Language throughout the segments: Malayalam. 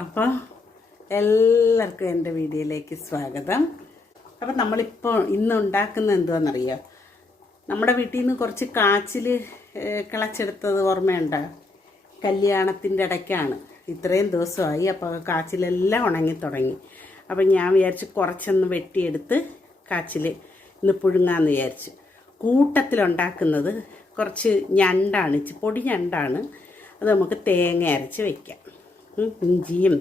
അപ്പോൾ എല്ലാവർക്കും എൻ്റെ വീഡിയോയിലേക്ക് സ്വാഗതം. അപ്പോൾ നമ്മളിപ്പോൾ ഇന്ന് ഉണ്ടാക്കുന്നത് എന്തുവാണെന്നറിയാം? നമ്മുടെ വീട്ടിൽ നിന്ന് കുറച്ച് കാച്ചിൽ കിളച്ചെടുത്തത് ഓർമ്മയുണ്ടോ? കല്യാണത്തിൻ്റെ ഇടയ്ക്കാണ്, ഇത്രയും ദിവസമായി. അപ്പോൾ കാച്ചിലെല്ലാം ഉണങ്ങി തുടങ്ങി. അപ്പം ഞാൻ വിചാരിച്ച് കുറച്ചൊന്ന് വെട്ടിയെടുത്ത് കാച്ചിൽ ഇന്ന് പുഴുങ്ങാമെന്ന് വിചാരിച്ചു. കൂട്ടത്തിലുണ്ടാക്കുന്നത് കുറച്ച് ഞണ്ടാണ്, പൊടി ഞണ്ടാണ്. അത് നമുക്ക് തേങ്ങ അരച്ച് വയ്ക്കാം. ഇഞ്ചിയും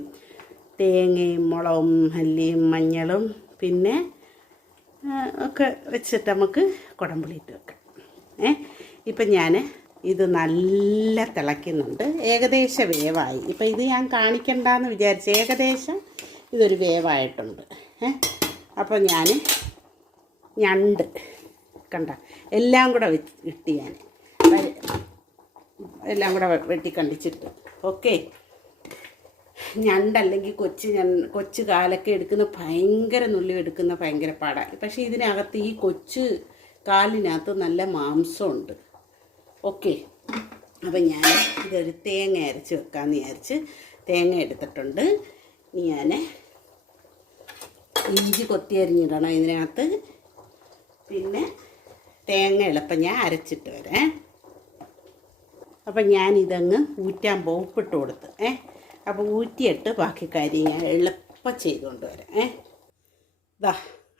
തേങ്ങയും മുളകും മല്ലിയും മഞ്ഞളും പിന്നെ ഒക്കെ വെച്ചിട്ട് നമുക്ക് കുടംപുളിയിട്ട് വെക്കാം. ഇപ്പം ഞാൻ ഇത് നല്ല തിളയ്ക്കുന്നുണ്ട്, ഏകദേശം വേവായി. ഇപ്പം ഇത് ഞാൻ കാണിക്കണ്ടെന്ന് വിചാരിച്ചു, ഏകദേശം ഇതൊരു വേവായിട്ടുണ്ട്. അപ്പോൾ ഞാൻ ഞണ്ട് കണ്ട എല്ലാം കൂടെ ഇട്ട് ഞാൻ എല്ലാം കൂടെ വെട്ടി കണ്ടിച്ചിട്ട് ഓക്കെ. ഞണ്ടല്ലെങ്കിൽ കൊച്ചു കാലൊക്കെ എടുക്കുന്ന ഭയങ്കര നുള്ളി എടുക്കുന്ന ഭയങ്കര പാടാണ്. പക്ഷേ ഇതിനകത്ത് ഈ കൊച്ചു കാലിനകത്ത് നല്ല മാംസമുണ്ട്. ഓക്കെ, അപ്പം ഞാൻ ഇതൊരു തേങ്ങ അരച്ച് വെക്കാമെന്ന് വിചാരിച്ച് തേങ്ങ എടുത്തിട്ടുണ്ട്. ഞാൻ ഇഞ്ചി കൊത്തി അരിഞ്ഞിടണം ഇതിനകത്ത്. പിന്നെ തേങ്ങ എളുപ്പം ഞാൻ അരച്ചിട്ട് വരാം. അപ്പം ഞാനിതങ്ങ് ഊറ്റാൻ പോകും, ഉപ്പിട്ട് കൊടുത്ത്. അപ്പോൾ ഊറ്റിയിട്ട് ബാക്കി കാര്യം ഞാൻ എളുപ്പം ചെയ്തുകൊണ്ട് വരാം. ഇതാ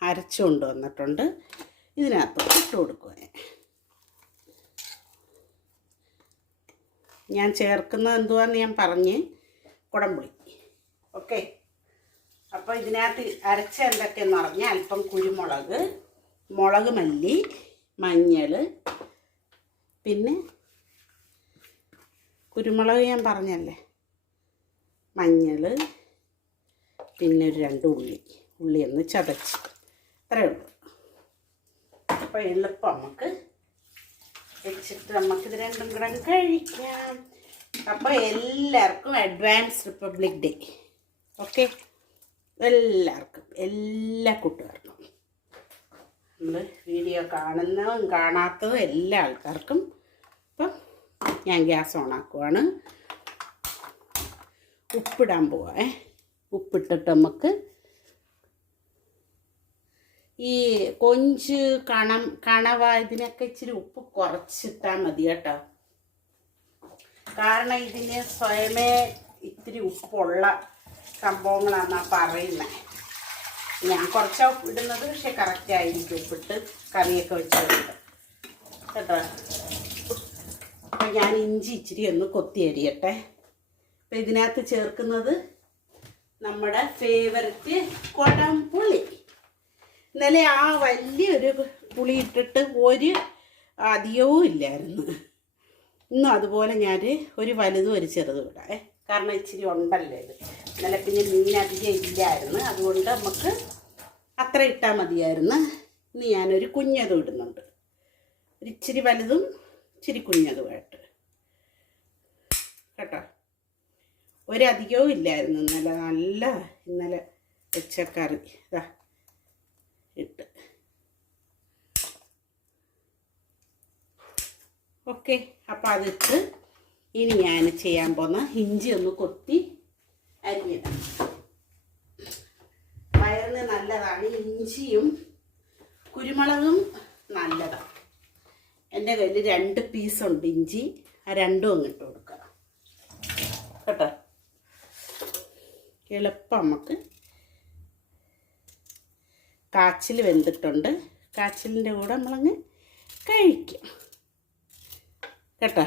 അരച്ചു കൊണ്ട് വന്നിട്ടുണ്ട്. ഇതിനകത്ത് ഇട്ട് കൊടുക്കുക. ഞാൻ ചേർക്കുന്നത് എന്തുവാന്ന് ഞാൻ പറഞ്ഞ്, കുടംപുളി. ഓക്കെ, അപ്പോൾ ഇതിനകത്ത് അരച്ച എന്തൊക്കെയെന്ന് പറഞ്ഞാൽ അല്പം കുരുമുളക്, മുളക് മല്ലി, മഞ്ഞൾ, പിന്നെ കുരുമുളക് ഞാൻ പറഞ്ഞല്ലേ, മഞ്ഞൾ, പിന്നെ ഒരു 2 ഉള്ളി ഒന്ന് ചതച്ച്, അത്രയേ ഉള്ളൂ. അപ്പോൾ എളുപ്പം നമുക്ക് വെച്ചിട്ട് നമുക്കിത് രണ്ടും കൂടെ കഴിക്കാം. അപ്പോൾ എല്ലാവർക്കും അഡ്വാൻസ് റിപ്പബ്ലിക് ഡേ. ഓക്കെ, എല്ലാവർക്കും, എല്ലാ കൂട്ടുകാർക്കും, നമ്മൾ വീഡിയോ കാണുന്നതും കാണാത്തതും എല്ലാ ആൾക്കാർക്കും. അപ്പം ഞാൻ ഗ്യാസ് ഓണാക്കുവാണ്. ഉപ്പിടാൻ പോവാ. ഉപ്പിട്ടിട്ട് നമുക്ക് ഈ കൊഞ്ച് കണവ ഇതിനൊക്കെ ഇച്ചിരി ഉപ്പ് കുറച്ചിട്ടാൽ മതി കേട്ടോ. കാരണം ഇതിന് സ്വയമേ ഇത്തിരി ഉപ്പുള്ള സംഭവങ്ങളാണെന്നാണ് പറയുന്നത്. ഞാൻ കുറച്ചാ ഇടുന്നത്, പക്ഷെ കറക്റ്റായിരിക്കും ഉപ്പിട്ട് കറിയൊക്കെ വെച്ചിട്ടുണ്ട് കേട്ടോ. അപ്പം ഞാൻ ഇഞ്ചി ഇച്ചിരി ഒന്ന് കൊത്തി അരിയട്ടെ. അപ്പം ഇതിനകത്ത് ചേർക്കുന്നത് നമ്മുടെ ഫേവററ്റ് കുടംപുളി. ഇന്നലെ ആ വലിയൊരു പുളി ഇട്ടിട്ട് ഒരു അധികവും ഇല്ലായിരുന്നു. ഇന്നും അതുപോലെ ഞാൻ ഒരു വലുതും ഒരു ചെറുതും ഇടാം. കാരണം ഇച്ചിരി ഉണ്ടല്ലോ ഇത്. ഇന്നലെ പിന്നെ മീൻ അധികം ഇല്ലായിരുന്നു, അതുകൊണ്ട് നമുക്ക് അത്ര ഇട്ടാൽ മതിയായിരുന്നു. ഇന്ന് ഞാനൊരു കുഞ്ഞതും ഇടുന്നുണ്ട്, ഒരു ഇച്ചിരി വലുതും ഇച്ചിരി കുഞ്ഞതുമായിട്ട് കേട്ടോ. ഒരധികവും ഇല്ലായിരുന്നു ഇന്നലെ. ഇന്നലെ വെച്ച കറി ഇതാ ഇട്ട്. ഓക്കെ, അപ്പോൾ അതിട്ട് ഇനി ഞാൻ ചെയ്യാൻ പോകുന്ന ഇഞ്ചി ഒന്ന് കൊത്തി അരിഞ്ഞിടാം. വയറിന് നല്ലതാണ് ഇഞ്ചിയും കുരുമുളകും, നല്ലതാണ്. എൻ്റെ കയ്യിൽ 2 പീസുണ്ട് ഇഞ്ചി, ആ 2ഉം അങ്ങിട്ട് കൊടുക്കുക കേട്ടോ. എളുപ്പം നമുക്ക് കാച്ചിൽ വെന്തിട്ടുണ്ട്. കാച്ചിലിൻ്റെ കൂടെ നമ്മളങ്ങ് കഴിക്കും കേട്ടോ.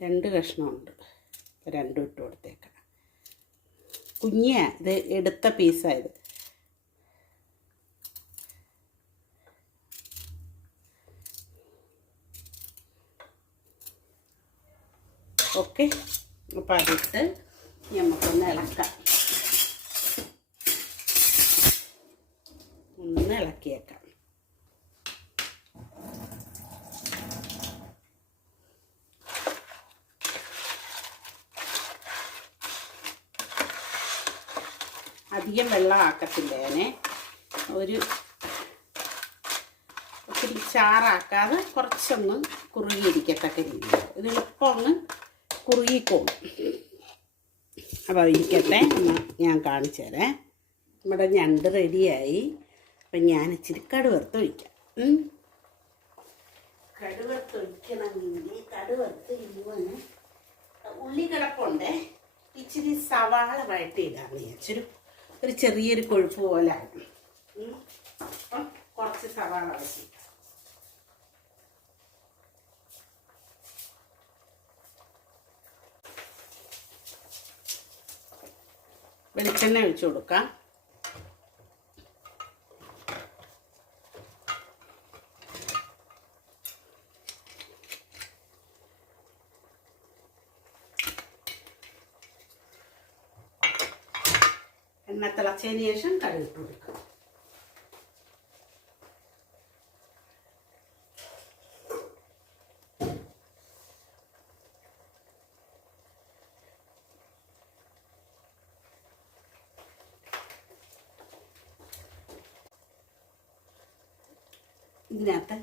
2 കഷ്ണമുണ്ട്, 2 ഇട്ട് കൊടുത്തേക്കാം. കുഞ്ഞിയാ ഇത്, എടുത്ത പീസായത്. ഓക്കെ, അപ്പോൾ അതിട്ട് നമുക്കൊന്ന് ഇളക്കാം. ഒന്ന് ഇളക്കിയേക്കാം. അധികം വെള്ളം ആക്കത്തില്ല ഞാൻ. ഒരു ഒത്തിരി ചാറാക്കാതെ കുറച്ചൊന്ന് കുറുകിയിരിക്കത്തക്ക രീതിയിൽ ഇത് എളുപ്പം ഒന്ന് കുറുകിക്കോളും. അപ്പോൾ ഇരിക്കട്ടെ, ഞാൻ കാണിച്ചു തരാം. നമ്മുടെ ഞണ്ട് റെഡിയായി. അപ്പം ഞാൻ ഇച്ചിരി കടുവറുത്തൊഴിക്കാം. കടുവറുത്തൊഴിക്കണമെങ്കിൽ കടുവറുത്ത് ഉള്ളി കിടപ്പുണ്ട്. ഇച്ചിരി സവാള വഴറ്റിയിടാന്ന് വിചാരിച്ചൊരു ചെറിയൊരു കൊഴുപ്പ് പോലെ ആകും. അപ്പം കുറച്ച് സവാള വഴറ്റി വെളിച്ചെണ്ണ ഒഴിച്ചു കൊടുക്കാം. എണ്ണ തിളച്ചതിന് ശേഷം കടുകിട്ട് കൊടുക്കാം. ഇതിനകത്ത്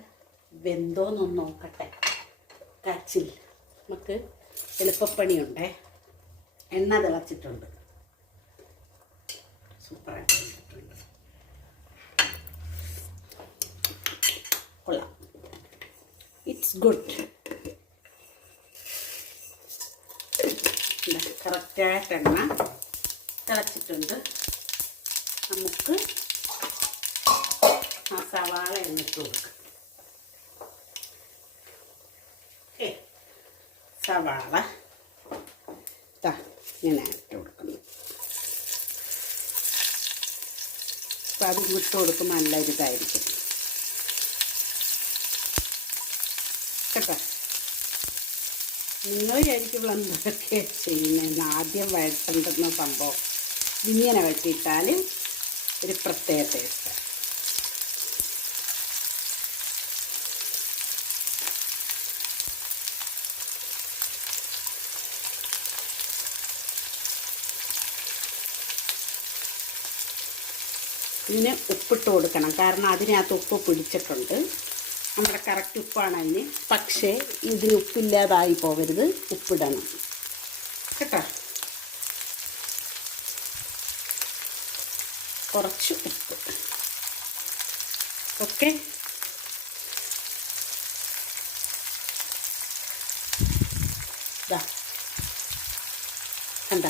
വെന്തോന്നൊന്ന് നോക്കട്ടെ. കച്ചിൽ നമുക്ക് എളുപ്പപ്പണിയുണ്ടേ. എണ്ണ തിളച്ചിട്ടുണ്ട്, സൂപ്പറായിട്ട് വന്നിട്ടുണ്ട്. കൊള്ളാം, ഇറ്റ്സ് ഗുഡ്. കറക്റ്റായിട്ട് എണ്ണ തിളച്ചിട്ടുണ്ട്. നമുക്ക് ആ സവാള എന്നിട്ട് കൊടുക്കാം. ഓക്കെ, സവാള ഇങ്ങനെ ഇട്ട് കൊടുക്കുന്നു. അപ്പം അത് വിട്ട് കൊടുക്കുമ്പോൾ നല്ല ഇതായിരിക്കും കേട്ടോ. നിങ്ങൾ വിചാരിക്കും എന്തൊക്കെ ചെയ്യുന്നതെന്ന്. ആദ്യം വഴറ്റേണ്ടുന്ന സംഭവം ഇങ്ങനെ വഴറ്റിയിട്ടാൽ ഒരു പ്രത്യേക ടേസ്റ്റ്. ഇതിന് ഉപ്പിട്ട് കൊടുക്കണം, കാരണം അതിനകത്ത് ഉപ്പ് പിടിച്ചിട്ടുണ്ട്. നമ്മുടെ കറക്റ്റ് ഉപ്പാണ് അതിന്. പക്ഷേ ഇതിന് ഉപ്പില്ലാതായി പോകരുത്, ഉപ്പിടണം കേട്ടോ. കുറച്ച് ഉപ്പ്. ഓക്കെ, കണ്ട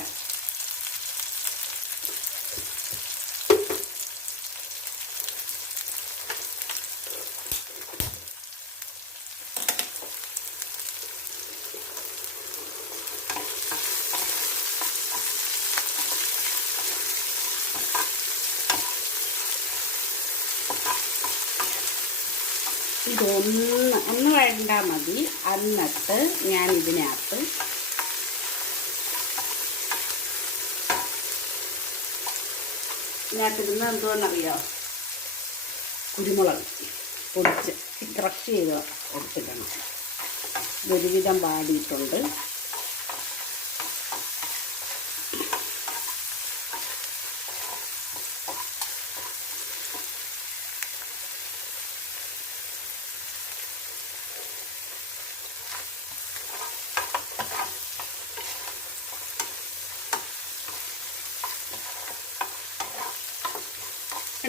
ഇതൊന്ന് വേണ്ടാൽ മതി. എന്നിട്ട് ഞാൻ ഇതിനകത്ത് ഇതിനകത്തിരുന്ന് എന്തുകൊണ്ടെന്നറിയോ, കുരുമുളക് പൊടിച്ച് ക്രഷ് ചെയ്ത് എടുത്തിടണം. ഒരുവിധം വാടിയിട്ടുണ്ട്.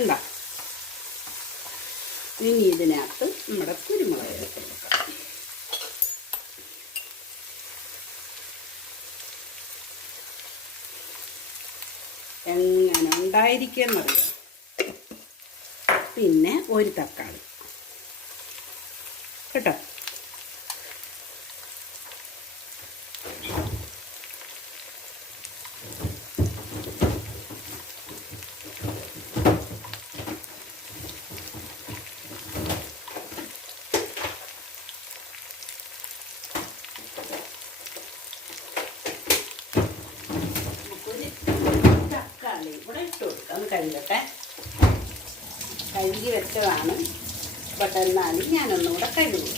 ഉണ്ടോ? ഇനി ഇതിനകത്ത് നമ്മുടെ കുരുമുളക് ചേർത്ത് കൊടുക്കാം. എങ്ങനെ ഉണ്ടായിരിക്കുമെന്നറിയാം. പിന്നെ ഒരു തക്കാളി കേട്ടോ. ഇവിടെ ഇട്ട് കൊടുക്കാം. ഒന്ന് കഴുകട്ടെ. കഴുകി വെച്ചതാണ്, ബട്ട് എന്നാലും ഞാനൊന്നുകൂടെ കഴുകും.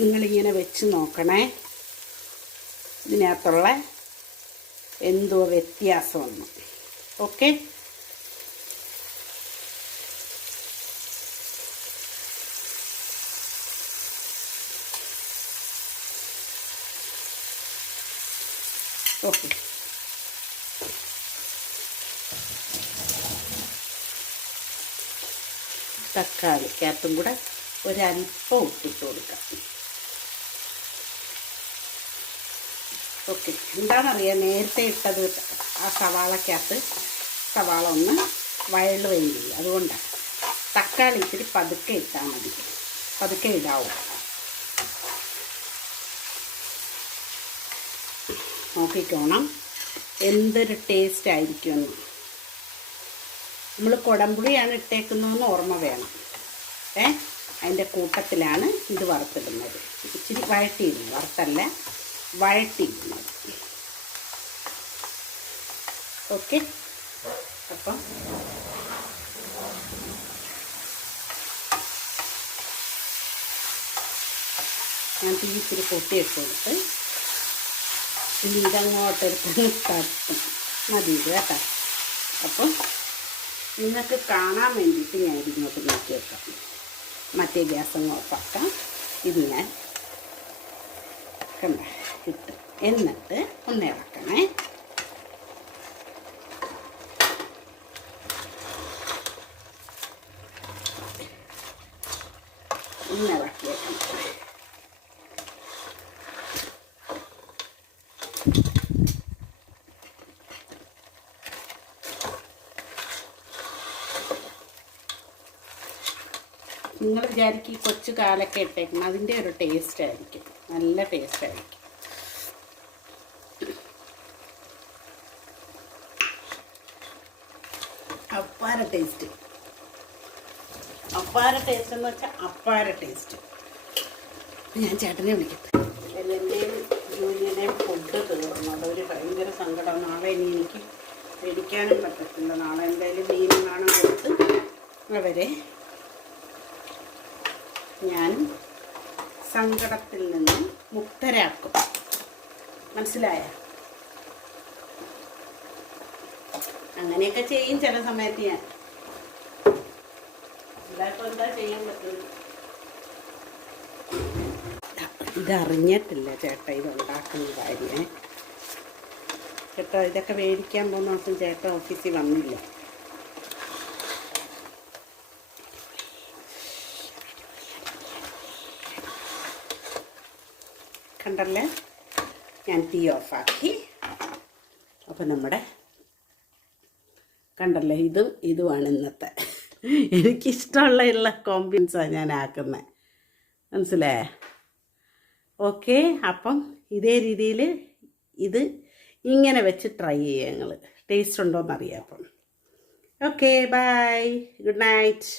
നിങ്ങളിങ്ങനെ വെച്ച് നോക്കണേ, ഇതിനകത്തുള്ള എന്തോ വ്യത്യാസമൊന്നും. Okay, okay. തക്കാളിക്കകത്തും കൂടെ ഒരല്പം ഉപ്പിട്ട് കൊടുക്കാം. ഓക്കെ, എന്താണെന്നറിയാം, നേരത്തെ ഇട്ടത് ആ സവാളക്കകത്ത് സവാള ഒന്ന് വഴളുകയും ചെയ്യും. അതുകൊണ്ടാണ് തക്കാളി ഇത്തിരി പതുക്കെ ഇട്ടാൽ മതി, പതുക്കെ ഇടാവും. നോക്കിക്കോണം എന്തൊരു ടേസ്റ്റ് ആയിരിക്കുമെന്ന്. നമ്മൾ കുടംപുളിയാണ് ഇട്ടേക്കുന്നതെന്ന് ഓർമ്മ വേണം. അതിൻ്റെ കൂട്ടത്തിലാണ് ഇത് വറുത്തിടുന്നത്. ഇച്ചിരി വഴട്ടിയിടുന്നു, വറുത്തല്ല വഴട്ടിയിടുന്നത്. ഓക്കെ, അപ്പം ഞാൻ തീ ഇത്തിരി പൊട്ടിയിട്ട് കൊടുത്ത് ഇനി ഇതങ്ങോട്ടെടുത്ത് തട്ടും മതി ഇത് കേട്ടോ. അപ്പം നിങ്ങൾക്ക് കാണാൻ വേണ്ടിയിട്ട് ഞാൻ ഇതിങ്ങോട്ട് നോക്കി വെക്കാം. മറ്റേ ഗ്യാസ് അങ്ങ് ഓഫാക്കാം. ഇത് ഞാൻ കണ്ട ഇട്ട് എന്നിട്ട് ഒന്ന് ഇളക്കണേ. ഒന്ന് ഇളക്കി വെക്കണം. നിങ്ങൾ വിചാരിക്കും ഈ കൊച്ചു കാലൊക്കെ ഇട്ടേക്കണം, അതിൻ്റെ ഒരു ടേസ്റ്റ് ആയിരിക്കും, നല്ല ടേസ്റ്റ് ആയിരിക്കും. അപ്പാര ടേസ്റ്റ്, അപ്പാര ടേസ്റ്റ് എന്ന് വെച്ചാൽ അപ്പാര ടേസ്റ്റ്. ഞാൻ ചേട്ടനെ വിളിക്കട്ടെ. എൻ്റെയും ജൂലിയുടെയും ഫുഡ് തീർന്നു, അതൊരു ഭയങ്കര സങ്കടം. നാളെ ഇനി എനിക്ക് മേടിക്കാനും പറ്റത്തില്ല. നാളെ എന്തായാലും മീനും കാണാൻ കൊടുത്ത് അവരെ ഞാൻ സങ്കടത്തിൽ നിന്നും മുക്തരാക്കും. മനസ്സിലായ? അങ്ങനെയൊക്കെ ചെയ്യും ചില സമയത്ത്. ഞാൻ എന്താ ചെയ്യാൻ പറ്റും. ഇതറിഞ്ഞിട്ടില്ല ചേട്ടാ ഇതുണ്ടാക്കുന്ന കാര്യം. ചേട്ടാ ഇതൊക്കെ മേടിക്കാൻ പോകുന്ന ദിവസം ചേട്ടൻ ഓഫീസിൽ വന്നില്ല. കണ്ടല്ലേ, ഞാൻ തീ ഓഫാക്കി. അപ്പം നമ്മുടെ കണ്ടല്ലേ, ഇതുമാണ് ഇന്നത്തെ എനിക്കിഷ്ടമുള്ള കോമ്പിനേഷനാണ് ഞാൻ ആക്കുന്നത്. മനസ്സിലായേ? ഓക്കെ, അപ്പം ഇതേ രീതിയിൽ ഇത് ഇങ്ങനെ വെച്ച് ട്രൈ ചെയ്യുക. നിങ്ങൾ ടേസ്റ്റ് ഉണ്ടോയെന്നറിയാം. അപ്പം ഓക്കെ, ബൈ, ഗുഡ് നൈറ്റ്.